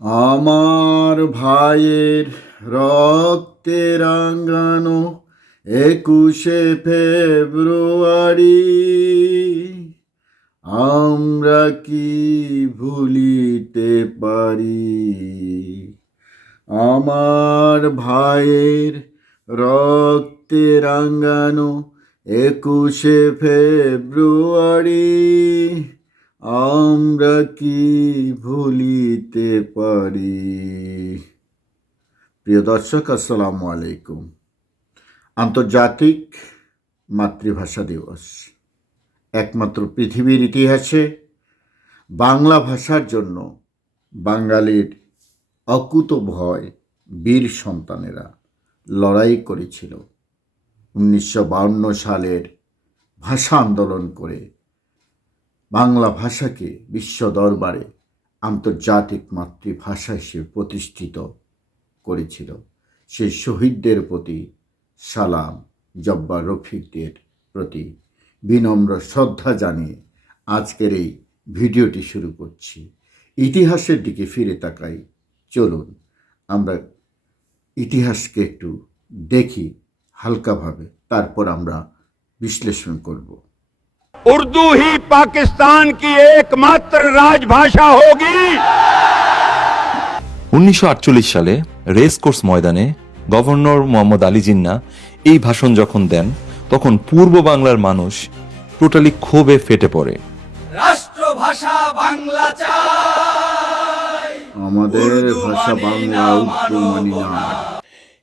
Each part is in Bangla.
আমার ভাইয়ের রক্তে রাঙানো 21শে ফেব্রুয়ারি আমরা কি ভুলিতে পারি। আমার ভাইয়ের রক্তে রাঙানো 21শে ফেব্রুয়ারি আমরা কি ভুলিতে পারি। প্রিয় দর্শক, আসসালামু আলাইকুম। আন্তর্জাতিক মাতৃভাষা দিবস একমাত্র পৃথিবীর ইতিহাসে বাংলা ভাষার জন্য বাঙালির অকুতোভয় বীর সন্তানেরা লড়াই করেছিল। 1952 সালের ভাষা আন্দোলন করে বাংলা ভাষাকে বিশ্ব দরবারে আন্তর্জাতিক মাতৃভাষা হিসেবে প্রতিষ্ঠিত করেছিল। সেই শহীদদের প্রতি সালাম, জব্বার রফিকদের প্রতি বিনম্র শ্রদ্ধা জানিয়ে আজকের এই ভিডিওটি শুরু করছি। ইতিহাসের দিকে ফিরে তাকাই, চলুন আমরা ইতিহাসকে একটু দেখি হালকাভাবে, তারপর আমরা বিশ্লেষণ করব। उर्दू ही पाकिस्तान की एकमात्र राजभाषा होगी। 1948 সালে রেস কোর্স ময়দানে গভর্নর মোহাম্মদ আলী জিন্নাহ এই ভাষণ যখন দেন, তখন পূর্ব বাংলার মানুষ টোটালি ক্ষোভে ফেটে পড়ে। রাষ্ট্রভাষা বাংলা চাই, আমাদের ভাষা বাংলা, উর্দু মানি না।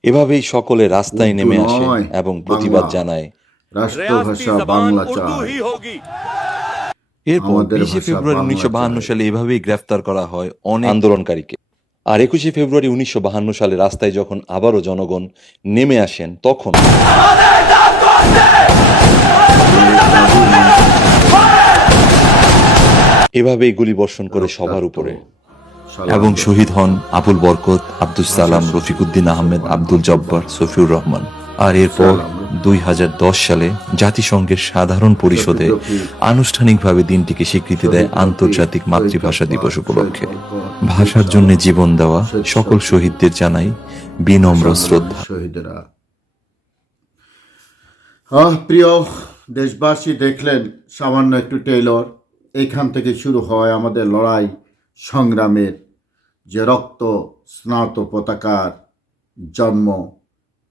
এভাবেই সকলে রাস্তায় নেমে আসে নয়, এবং প্রতিবাদ বাংলা। জানায়। রাষ্ট্রভাষা বাংলা চাই। এরপর আমাদের 20শে ভাষা ফেব্রুয়ারি বাংলা 1952 চাই। সালে এভাবেই গ্রেফতার করা হয় অনেক আন্দোলনকারীকে। আর 21শে ফেব্রুয়ারি 1952 সালে রাস্তায় যখন আবারও জনগণ নেমে আসেন, তখন এভাবেই গুলিবর্ষণ করে সবার উপরে এবং শহীদ হন আবুল বরকত, আব্দুল সালাম, রফিকুদ্দিন আহমেদ, আব্দুল জব্বার, সফিউর রহমান। আর এরপর 2010 সালে জাতিসংঘের সাধারণ পরিষদে আনুষ্ঠানিকভাবে দিনটিকে স্বীকৃতি দেয় আন্তর্জাতিক মাতৃভাষা দিবস উপলক্ষে। ভাষার জন্য জীবন দেওয়া সকল শহীদদের জানাই বিনম্র শ্রদ্ধা। শহীদেরা, প্রিয় দেশবাসী, দেখলেন সামান্য একটু টেইলর। এখান থেকে শুরু হয় আমাদের লড়াই সংগ্রামের যে রক্ত স্নাত পতাকার জন্ম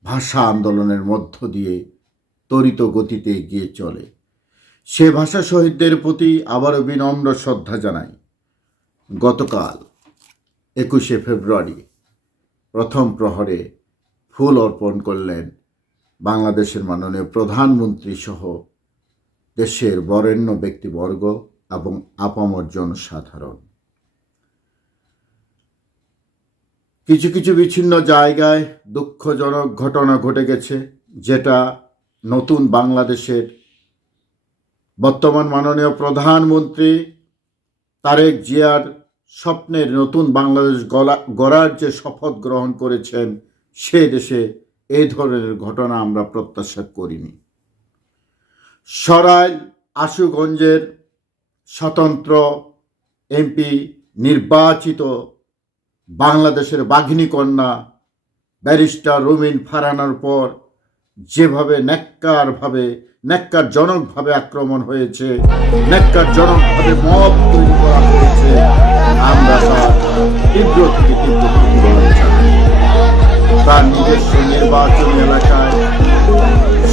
ভাষা আন্দোলনের মধ্য দিয়ে ত্বরিত গতিতে এগিয়ে চলে। সে ভাষা শহীদদের প্রতি আবারও বিনম্র শ্রদ্ধা জানাই। গতকাল 21শে ফেব্রুয়ারি প্রথম প্রহরে ফুল অর্পণ করলেন বাংলাদেশের মাননীয় প্রধানমন্ত্রী সহ দেশের বরেণ্য ব্যক্তিবর্গ এবং আপামর জনসাধারণ। কিছু কিছু বিচ্ছিন্ন জায়গায় দুঃখজনক ঘটনা ঘটে গেছে, যেটা নতুন বাংলাদেশের বর্তমান মাননীয় প্রধানমন্ত্রী তারেক জিয়ার স্বপ্নের নতুন বাংলাদেশ গড়ার যে শপথ গ্রহণ করেছেন, সে দেশে এই ধরনের ঘটনা আমরা প্রত্যাশা করিনি। সরাইল আশুগঞ্জের স্বতন্ত্র এমপি নির্বাচিত বাংলাদেশের বাঘিনী কন্যা ব্যারিস্টার রুমিন ফারহানার পর যেভাবে ন্যাক্কারজনকভাবে আক্রমণ হয়েছে, ন্যাক্কারজনকভাবে মব তৈরি করা হয়েছে, আমরা তার তীব্র থেকে তীব্র প্রতিবাদ জানাই। তার নিজস্ব নির্বাচনী এলাকায়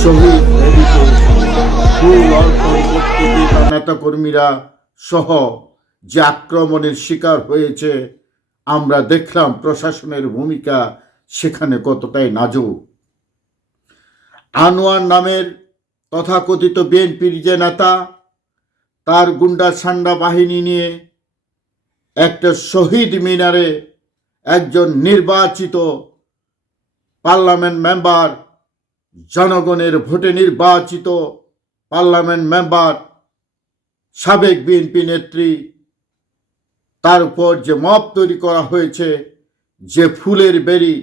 শহীদ রেডিতে ফুল অর্পণ করতে গিয়ে তার নেতাকর্মীরা সহ যে আক্রমণের শিকার হয়েছে, আমরা দেখলাম প্রশাসনের ভূমিকা সেখানে কতটাই নাজুক। আনোয়ার নামের তথাকথিত বিএনপির যে নেতা, তার গুন্ডা সান্ডা বাহিনী নিয়ে একটা শহীদ মিনারে একজন নির্বাচিত পার্লামেন্ট মেম্বার, জনগণের ভোটে নির্বাচিত পার্লামেন্ট মেম্বার, সাবেক বিএনপি নেত্রী, তার উপর যে মব তৈরি করা হয়েছে, যে ফুলের বেরি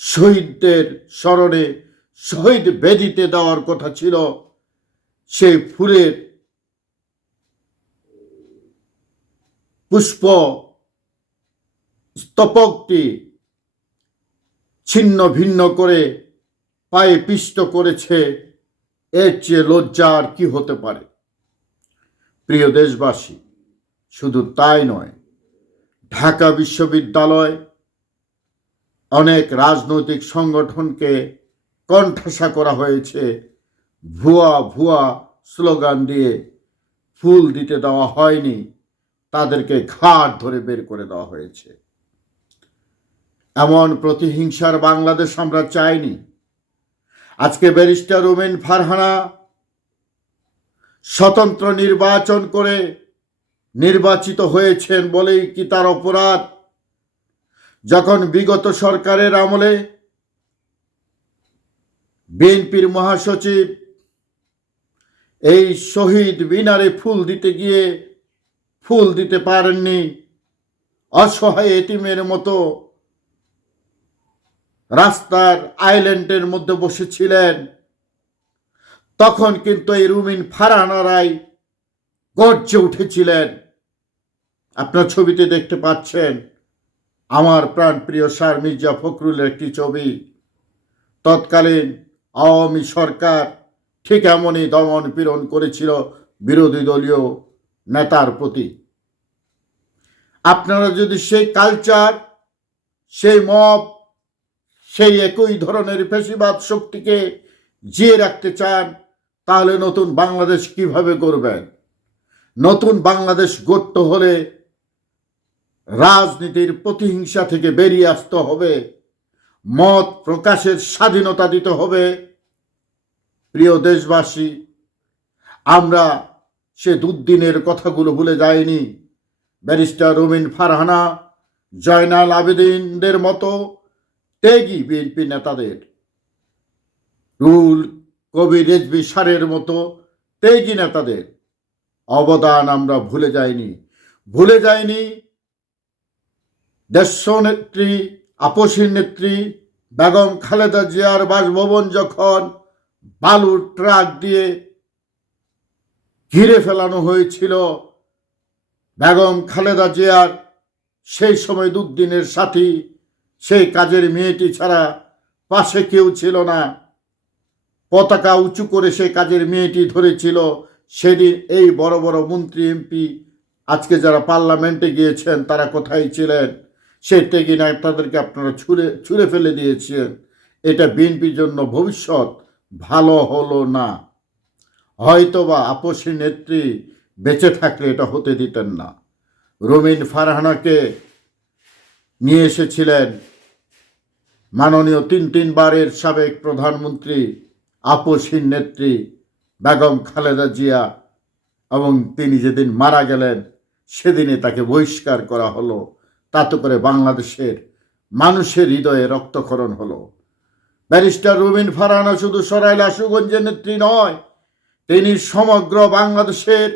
শহীদদের স্মরণে শহীদ বেদিতে দেওয়ার কথা ছিল, সেই ফুলের পুষ্প স্তপকটি ছিন্ন ভিন্ন করে পায়ে পিষ্ট করেছে, এর চেয়ে লজ্জা আর কি হতে পারে? প্রিয় দেশবাসী, শুধু তাই নয়, ঢাকা বিশ্ববিদ্যালয় অনেক রাজনৈতিক সংগঠনকে কণ্ঠাসা করা হয়েছে, ভুয়া ভুয়া স্লোগান দিয়ে। ফুল দিতে দেওয়া হয়নি, তাদেরকে ঘাট ধরে বের করে দেওয়া হয়েছে। এমন প্রতিহিংসার বাংলাদেশ আমরা চাইনি। আজকে ব্যারিস্টার রুমিন ফারহানা স্বতন্ত্র নির্বাচন করে নির্বাচিত হয়েছেন বলেই কি তার অপরাধ? যখন বিগত সরকারের আমলে বিএনপির মহাসচিব এই শহীদ মিনারে ফুল দিতে গিয়ে ফুল দিতে পারেননি, অসহায় এতিমের মতো রাস্তার আইল্যান্ডের মধ্যে বসেছিলেন, তখন কিন্তু এই রুমিন ফারহানারাই গর্জে উঠেছিলেন। আপনার ছবিতে দেখতে পাচ্ছেন আমার প্রাণপ্রিয় স্যার মির্জা ফখরুলের একটি ছবি। তৎকালীন আওয়ামী সরকার ঠিক এমনই দমন পীড়ন করেছিল বিরোধী দলীয় নেতার প্রতি। আপনারা যদি সেই কালচার, সেই মব, সেই একই ধরনের ফ্যাসিবাদ শক্তিকে জিয়ে রাখতে চান, তাহলে নতুন বাংলাদেশ কিভাবে গড়বেন? নতুন বাংলাদেশ গড়তে হলে রাজনীতির প্রতিহিংসা থেকে বেরিয়ে আসতে হবে, মত প্রকাশের স্বাধীনতা দিতে হবে। প্রিয় দেশবাসী, আমরা সে দুর্দিনের কথাগুলো ভুলে যাইনি। ব্যারিস্টার রুমিন ফারহানা, জয়নাল আবেদিনদের মতো ত্যাগী বিএনপি নেতাদের, রুল কবি রেজভী সারের মতো ত্যাগী নেতাদের অবদান আমরা ভুলে যাইনি। দেশনেত্রী, আপসী নেত্রী বেগম খালেদা জিয়ার বাসভবন যখন বালুর ট্রাক দিয়ে ঘিরে ফেলানো হয়েছিল, বেগম খালেদা জিয়ার সেই সময় দুর্দিনের সাথী, সেই কাজের মেয়েটি ছাড়া পাশে কেউ ছিল না। পতাকা উঁচু করে সেই কাজের মেয়েটি ধরেছিল। সেদিন এই বড় বড় মন্ত্রী, এমপি, আজকে যারা পার্লামেন্টে গিয়েছেন, তারা কোথায় ছিলেন? সেই ত্যাগী নেতাদেরকে আপনারা ছুঁড়ে ফেলে দিয়েছেন। এটা বিএনপির জন্য ভবিষ্যৎ ভালো হলো না। হয়তোবা আপসী নেত্রী বেঁচে থাকলে এটা হতে দিতেন না। রুমিন ফারহানাকে নিয়ে এসেছিলেন মাননীয় তিনবারের সাবেক প্রধানমন্ত্রী, আপসী নেত্রী বেগম খালেদা জিয়া, এবং তিনি যেদিন মারা গেলেন সেদিনে তাকে বহিষ্কার করা হলো। তাতে করে বাংলাদেশের মানুষের হৃদয়ে রক্তক্ষরণ হলো। ব্যারিস্টার রুমিন ফারহানা শুধু সরাইল আশুগঞ্জের নেত্রী নয়, তিনি সমগ্র বাংলাদেশের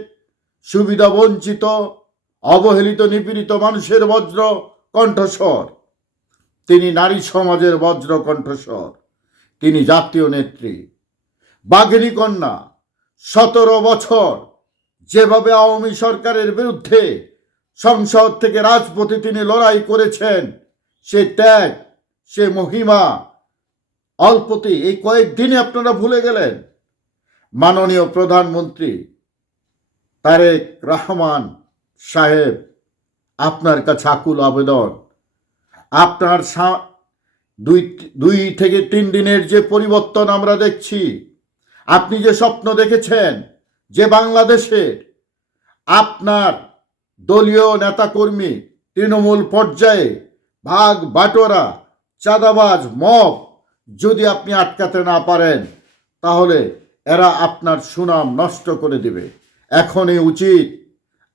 সুবিধা বঞ্চিত, অবহেলিত, নিপীড়িত মানুষের বজ্র কণ্ঠস্বর। তিনি নারী সমাজের বজ্র কণ্ঠস্বর। তিনি জাতীয় নেত্রী। বাঘিনী কন্যা 17 বছর যেভাবে আওয়ামী সরকারের বিরুদ্ধে সংসদ থেকে রাজপথে তিনি লড়াই করেছেন, সে ত্যাগ, সে মহিমা অল্পতে এই কয়েকদিনে আপনারা ভুলে গেলেন। মাননীয় প্রধানমন্ত্রী তারেক রহমান সাহেব, আপনার কাছে আকুল আবেদন। আপনার 2 থেকে 3 দিনের যে পরিবর্তন আমরা দেখছি, আপনি যে স্বপ্ন দেখেছেন যে বাংলাদেশের আপনার দলীয় নেতাকর্মী তৃণমূল পর্যায়ে ভাগ বাটোয়ারা, চাঁদাবাজ, মব যদি আপনি আটকাতে না পারেন, তাহলে এরা আপনার সুনাম নষ্ট করে দেবে। এখনই উচিত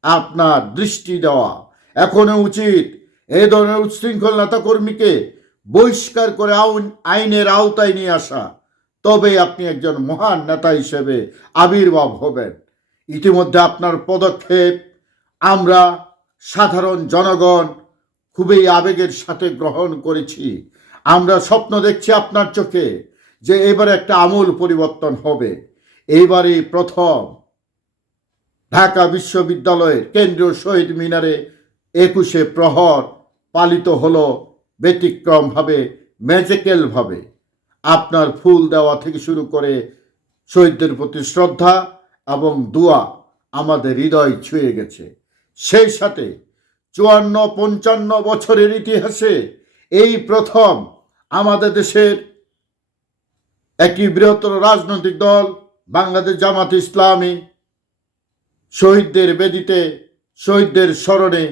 আপনার দৃষ্টি দেওয়া, এখনই উচিত এই ধরনের উচ্ছৃঙ্খল নেতাকর্মীকে বহিষ্কার করে আইনের আওতায় নিয়ে আসা। তবে আপনি একজন মহান নেতা হিসেবে আবির্ভাব হবেন। ইতিমধ্যে আপনার পদক্ষেপ আমরা সাধারণ জনগণ খুবই আবেগের সাথে গ্রহণ করেছি। আমরা স্বপ্ন দেখছি আপনার চোখে যে এবারে একটা আমূল পরিবর্তন হবে। এইবারই প্রথম ঢাকা বিশ্ববিদ্যালয়ের কেন্দ্রীয় শহীদ মিনারে 21শে প্রহর পালিত হলো ব্যতিক্রমভাবে, ম্যাজিক্যালভাবে। আপনার ফুল দেওয়া থেকে শুরু করে শহীদদের প্রতি শ্রদ্ধা এবং দোয়া আমাদের হৃদয় ছুঁয়ে গেছে। সেই সাথে 54-55 বছরের ইতিহাসে এই প্রথম আমাদের দেশের একটি বৃহত্তর রাজনৈতিক দল বাংলাদেশ জামাত ইসলামী শহীদদের বেদিতে, শহীদদের স্মরণে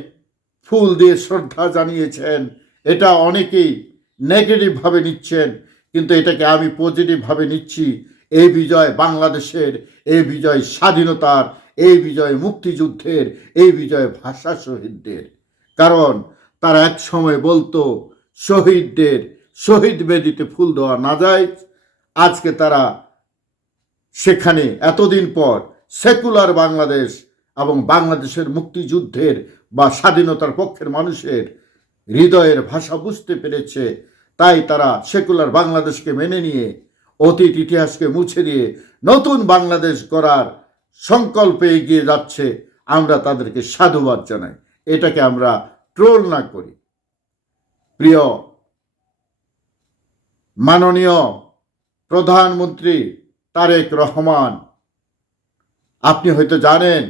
ফুল দিয়ে শ্রদ্ধা জানিয়েছেন। এটা অনেকেই নেগেটিভভাবে নিচ্ছেন, কিন্তু এটাকে আমি পজিটিভভাবে নিচ্ছি। এই বিজয় বাংলাদেশের, এই বিজয় স্বাধীনতার, এই বিজয় মুক্তিযুদ্ধের, এই বিজয় ভাষা শহীদদের। কারণ তারা এক সময় বলতো শহীদদের শহীদ বেদিতে ফুল দেওয়া না যায়। আজকে তারা সেখানে এতদিন পর সেকুলার বাংলাদেশ এবং বাংলাদেশের মুক্তিযুদ্ধের বা স্বাধীনতার পক্ষের মানুষের হৃদয়ের ভাষা বুঝতে পেরেছে। তাই তারা সেকুলার বাংলাদেশকে মেনে নিয়ে অতীত ইতিহাসকে মুছে দিয়ে নতুন বাংলাদেশ গড়ার সংকল্পে এগিয়ে যাচ্ছে। আমরা তাদেরকে সাধুবাদ জানাই, এটাকে আমরা ট্রোল না করি। প্রিয় মাননীয় প্রধানমন্ত্রী তারেক রহমান, আপনি হয়তো জানেন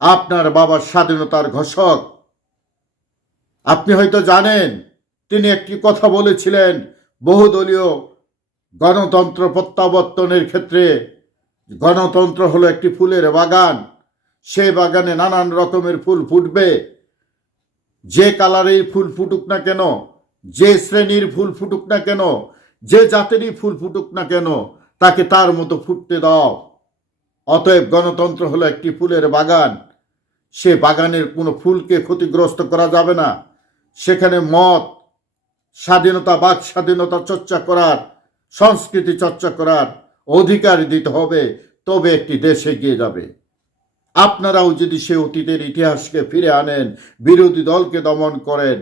আপনার বাবা স্বাধীনতার ঘোষক। আপনি হয়তো জানেন তিনি একটি কথা বলেছিলেন, বহুদলীয় গণতন্ত্র প্রত্যাবর্তনের ক্ষেত্রে গণতন্ত্র হলো একটি ফুলের বাগান। সেই বাগানে নানান রকমের ফুল ফুটবে। যে কালারের ফুল ফুটুক না কেন, যে শ্রেণীর ফুল ফুটুক না কেন, যে জাতেরই ফুল ফুটুক না কেন, তাকে তার মতো ফুটতে দাও। অতএব গণতন্ত্র হলো একটি ফুলের বাগান। সে বাগানের কোনো ফুলকে ক্ষতিগ্রস্ত করা যাবে না। সেখানে মত স্বাধীনতা, বাক স্বাধীনতা চর্চা করার, সংস্কৃতি চর্চা করার অধিকার দিতে হবে, তবে একটি দেশ এগিয়ে যাবে। আপনারাও যদি সে অতীতের ইতিহাসকে ফিরে আনেন, বিরোধী দলকে দমন করেন,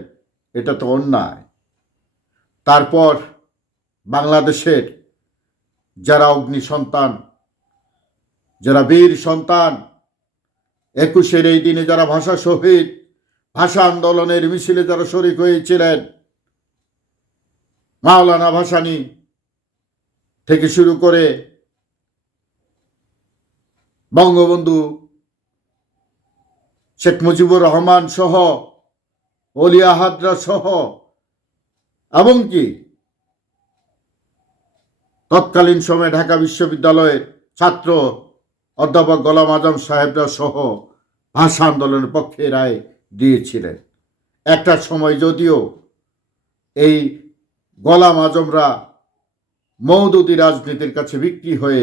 এটা তো অন্যায়। তারপর বাংলাদেশের যারা অগ্নি সন্তান, যারা বীর সন্তান, 21-এর এই দিনে যারা ভাষা শহীদ, ভাষা আন্দোলনের মিছিলে যারা শরীক হয়েছিলেন, মাওলানা ভাসানী থেকে শুরু করে বঙ্গবন্ধু শেখ মুজিবুর রহমান সহ, ওলিয়া হাজরা সহ, এমনকি তৎকালীন সময়ে ঢাকা বিশ্ববিদ্যালয়ের ছাত্র অধ্যাপক গোলাম আজম সাহেবরা সহ ভাষা আন্দোলনের পক্ষে রায় দিয়েছিলেন। একটা সময় যদিও এই গোলাম আজমরা মওদুদি রাজনীতির কাছে বিক্রি হয়ে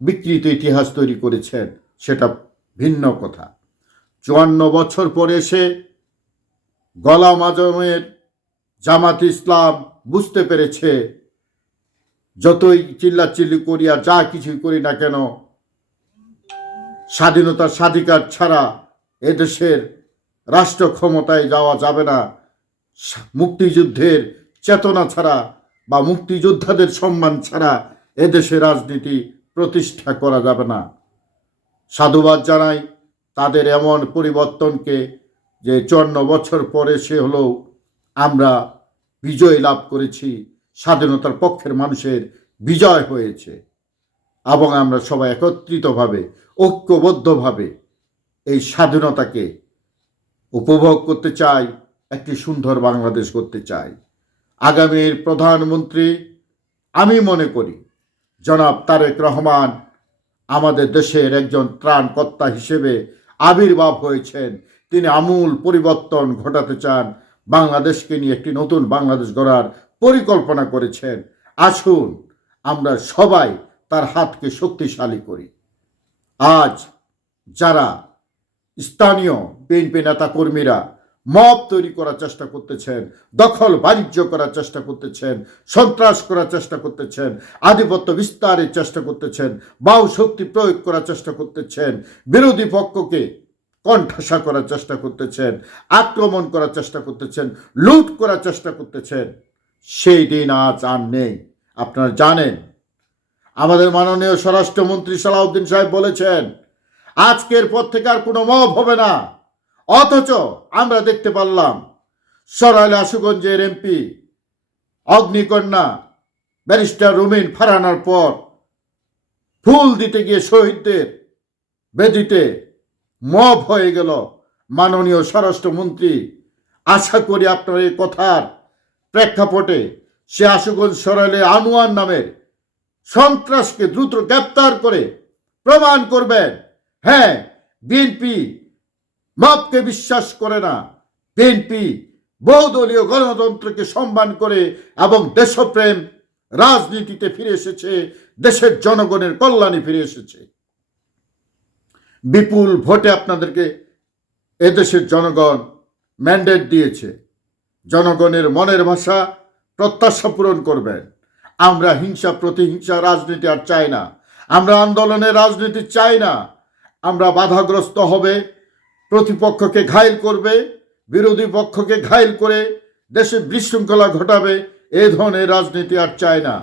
বিকৃত ইতিহাস তৈরি করেছেন, সেটা ভিন্ন কথা। 54 বছর পরে এসে গোলাম আজমের জামাত ইসলাম বুঝতে পেরেছে, যতই চিল্লাচিল্লি করি আর যা কিছুই করি না কেন, স্বাধীনতার স্বাধিকার ছাড়া এদেশের রাষ্ট্র ক্ষমতায় যাওয়া যাবে না। মুক্তিযুদ্ধের চেতনা ছাড়া বা মুক্তিযোদ্ধাদের সম্মান ছাড়া এদেশে রাজনীতি প্রতিষ্ঠা করা যাবে না। সাধুবাদ জানাই তাদের এমন পরিবর্তনকে, যে 54 বছর পরে সে হলেও আমরা বিজয় লাভ করেছি, স্বাধীনতার পক্ষের মানুষের বিজয় হয়েছে এবং আমরা সবাই একত্রিতভাবে, ঐক্যবদ্ধভাবে এই স্বাধীনতাকে উপভোগ করতে চাই, একটি সুন্দর বাংলাদেশ করতে চাই। আগামীর প্রধানমন্ত্রী আমি মনে করি জনাব তারেক রহমান আমাদের দেশের একজন ত্রাণকর্তা হিসেবে আবির্ভাব হয়েছেন। তিনি আমূল পরিবর্তন ঘটাতে চান, বাংলাদেশকে নিয়ে একটি নতুন বাংলাদেশ গড়ার পরিকল্পনা করেছেন। আসুন আমরা সবাই তার হাতকে শক্তিশালী করি। আজ যারা স্থানীয় বিএনপি নেতা কর্মীরা মব তৈরি করার চেষ্টা করতেছেন, দখল বাণিজ্য করার চেষ্টা করতেছেন, সন্ত্রাস করার চেষ্টা করতেছেন, আধিপত্য বিস্তারের চেষ্টা করতেছেন, বাউ শক্তি প্রয়োগ করার চেষ্টা করতেছেন, বিরোধী পক্ষকে কণ্ঠাসা করার চেষ্টা করতেছেন, আক্রমণ করার চেষ্টা করতেছেন, লুট করার চেষ্টা করতেছেন, সেই দিন আজ আর নেই। আপনারা জানেন আমাদের মাননীয় স্বরাষ্ট্রমন্ত্রী সালাউদ্দিন সাহেব বলেছেন আজকের পর থেকে আর কোনো মব হবে না। অথচ আমরা দেখতে পারলাম সরাইল আশুগঞ্জের এমপি অগ্নিকন্যা ব্যারিস্টার রুমিন ফারহানার পর ফুল দিতে গিয়ে শহীদদের বেদিতে মব হয়ে গেল মাননীয় স্বরাষ্ট্রমন্ত্রী। আশা করি আপনার এই কথার প্রেক্ষাপটে সে আশুগঞ্জ সরাইলে আনোয়ার নামের সন্ত্রাসকে দ্রুত গ্রেপ্তার করে প্রমাণ করবেন, হ্যাঁ, বিএনপি মবকে বিশ্বাস করে না, বিএনপি বহুদলীয় গণতন্ত্রকে সম্মান করে এবং দেশপ্রেম রাজনীতিতে ফিরে এসেছে, দেশের জনগণের কল্যাণে ফিরে এসেছে। বিপুল ভোটে আপনাদেরকে এদেশের জনগণ ম্যান্ডেট দিয়েছে। জনগণের মনের ভাষা প্রত্যাশা পূরণ করবেন। আমরা হিংসা প্রতিহিংসা রাজনীতি আর চাই না, আমরা আন্দোলনের রাজনীতি চাই না। আমরা বাধাগ্রস্ত হবে, প্রতিপক্ষকে ঘায়েল করবে, বিরোধী পক্ষকে ঘায়েল করে দেশে বিশৃঙ্খলা ঘটাবে, এই ধরনের রাজনীতি আর চাই না।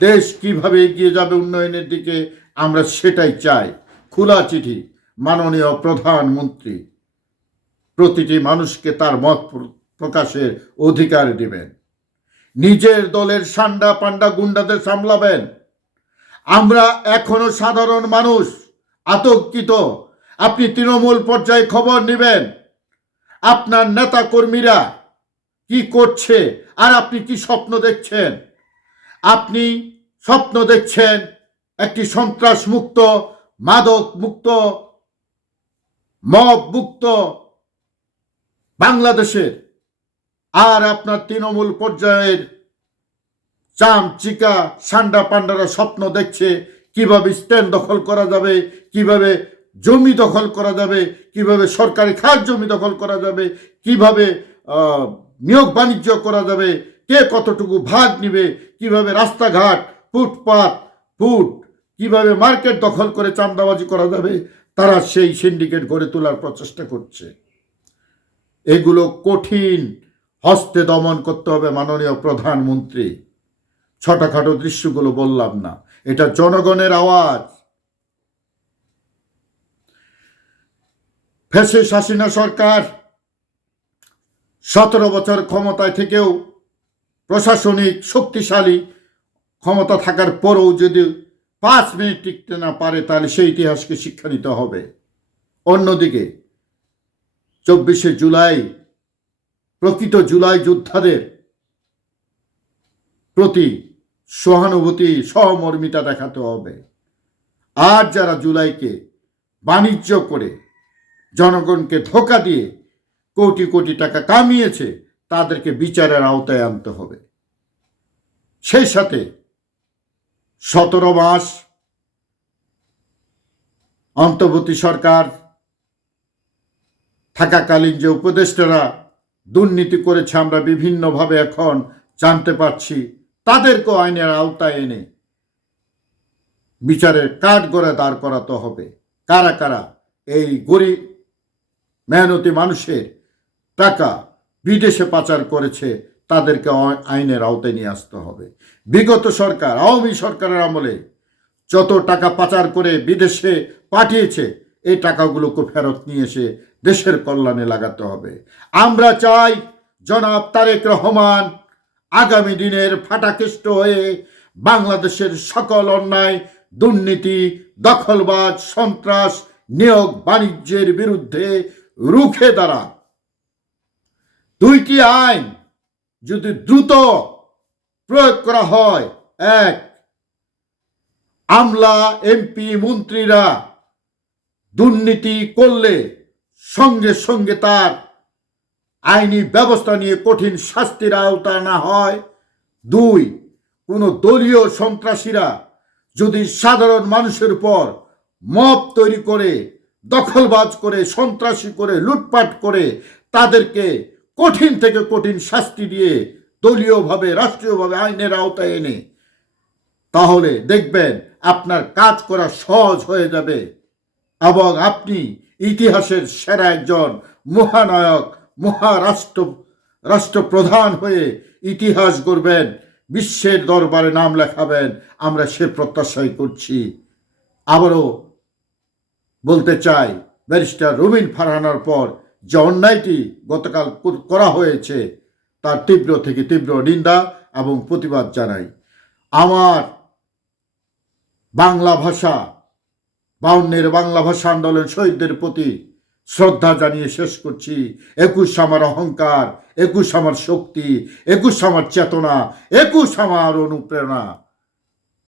দেশ কিভাবে এগিয়ে যাবে উন্নয়নের দিকে আমরা সেটাই চাই। খোলা চিঠি মাননীয় প্রধানমন্ত্রী প্রতিটি মানুষকে তার মত প্রকাশের অধিকার দিবেন। নিজের দলের সান্ডা পান্ডা গুন্ডাদের সামলাবেন। আমরা এখনো সাধারণ মানুষ আতঙ্কিত। আপনি তৃণমূল পর্যায়ে খবর নেবেন আপনার নেতা কর্মীরা কি করছে আর আপনি কি স্বপ্ন দেখছেন। আপনি স্বপ্ন দেখছেন একটি সন্ত্রাস মুক্ত, মাদক মুক্ত, মব মুক্ত বাংলাদেশের, আর আপনার তৃণমূল পর্যায়ের চামচিকা সান্ডা পান্ডারা স্বপ্ন দেখছে কিভাবে স্ট্যান্ড দখল করা যাবে, কিভাবে জমি দখল করা যাবে, কিভাবে সরকারি খাস জমি দখল করা যাবে, কিভাবে নিয়োগ বাণিজ্য করা যাবে, কে কতটুকু ভাগ নিবে, কিভাবে রাস্তাঘাট ফুটপাত কিভাবে মার্কেট দখল করে চাঁদাবাজি করা যাবে। তারা সেই সিন্ডিকেট গড়ে তোলার প্রচেষ্টা করছে। এগুলো কঠিন হস্তে দমন করতে হবে মাননীয় প্রধানমন্ত্রী। ছোটখাটো দৃশ্যগুলো বললাম না, এটা জনগণের আওয়াজ। ফ্যাসিস্ট হাসিনা সরকার 17 বছর ক্ষমতায় থেকেও প্রশাসনিক শক্তিশালী ক্ষমতা থাকার পরেও যদি 5 মিনিট টিকতে না পারে তাহলে সেই ইতিহাসকে শিক্ষা নিতে হবে। অন্যদিকে 24শে জুলাই প্রকৃত জুলাই যোদ্ধাদের প্রতি সহানুভূতি সহমর্মিতা দেখাতে হবে। আর যারা জুলাইকে বাণিজ্য করে জনগণকে ধোঁকা দিয়ে কোটি কোটি টাকা কামিয়েছে তাদেরকে বিচারের আওতায় আনতে হবে। সেই সাথে 17 মাস অন্তর্বর্তী সরকার থাকাকালীন যে উপদেষ্টারা দুর্নীতি করেছে আমরা বিভিন্নভাবে এখন জানতে পারছি, তাদেরকেও আইনের আওতায় এনে বিচারের কাঠগড়ায় দাঁড় করাতে হবে। কারা কারা এই গরিব মেহনতি মানুষের টাকা বিদেশে পাচার করেছে তাদেরকে আইনের আওতায় নিয়ে আসতে হবে। বিগত সরকার আওয়ামী সরকারের আমলে যত টাকা পাচার করে বিদেশে পাঠিয়েছে এই টাকাগুলোকে ফেরত নিয়ে এসে দেশের কল্যাণে লাগাতে হবে। আমরা চাই জনাব তারেক রহমান আগামী দিনের ফাটাকেষ্ট হয়ে বাংলাদেশের সকল অন্যায়, দুর্নীতি, দখলবাজ, সন্ত্রাস, নিয়োগ বাণিজ্যের বিরুদ্ধে রুখে দাঁড়ান। 2টি আইন যদি দ্রুত প্রয়োগ করা হয়, 1, আমলা এমপি মন্ত্রীরা দুর্নীতি করলে সঙ্গে সঙ্গে তার আইনি ব্যবস্থা নিয়ে কঠিন শাস্তির আওতা না হয়। 2, কোনো দলীয় সন্ত্রাসীরা যদি সাধারণ মানুষের উপর মব তৈরি করে, দখলবাজ করে, সন্ত্রাসী করে, লুটপাট করে তাদেরকে কঠিন থেকে কঠিন শাস্তি দিয়ে দলীয়ভাবে রাষ্ট্রীয়ভাবে আইনের আওতায় এনে তাহলে দেখবেন আপনার কাজ করা সহজ হয়ে যাবে এবং আপনি ইতিহাসের সেরা একজন মহানায়ক, রাষ্ট্রপ্রধান হয়ে ইতিহাস গড়বেন, বিশ্বের দরবারে নাম লেখাবেন। আমরা সে প্রত্যাশাই করছি। আবারও বলতে চাই, ব্যারিস্টার রুমিন ফারহানার পর যে অন্যায়টি গতকাল করা হয়েছে তার তীব্র থেকে তীব্র নিন্দা এবং প্রতিবাদ জানাই। আমার বাংলা ভাষা 52-এর বাংলা ভাষা আন্দোলন শহীদদের প্রতি শ্রদ্ধা জানিয়ে শেষ করছি। 21 আমার অহংকার, 21 আমার শক্তি, 21 আমার চেতনা, 21 আমার অনুপ্রেরণা।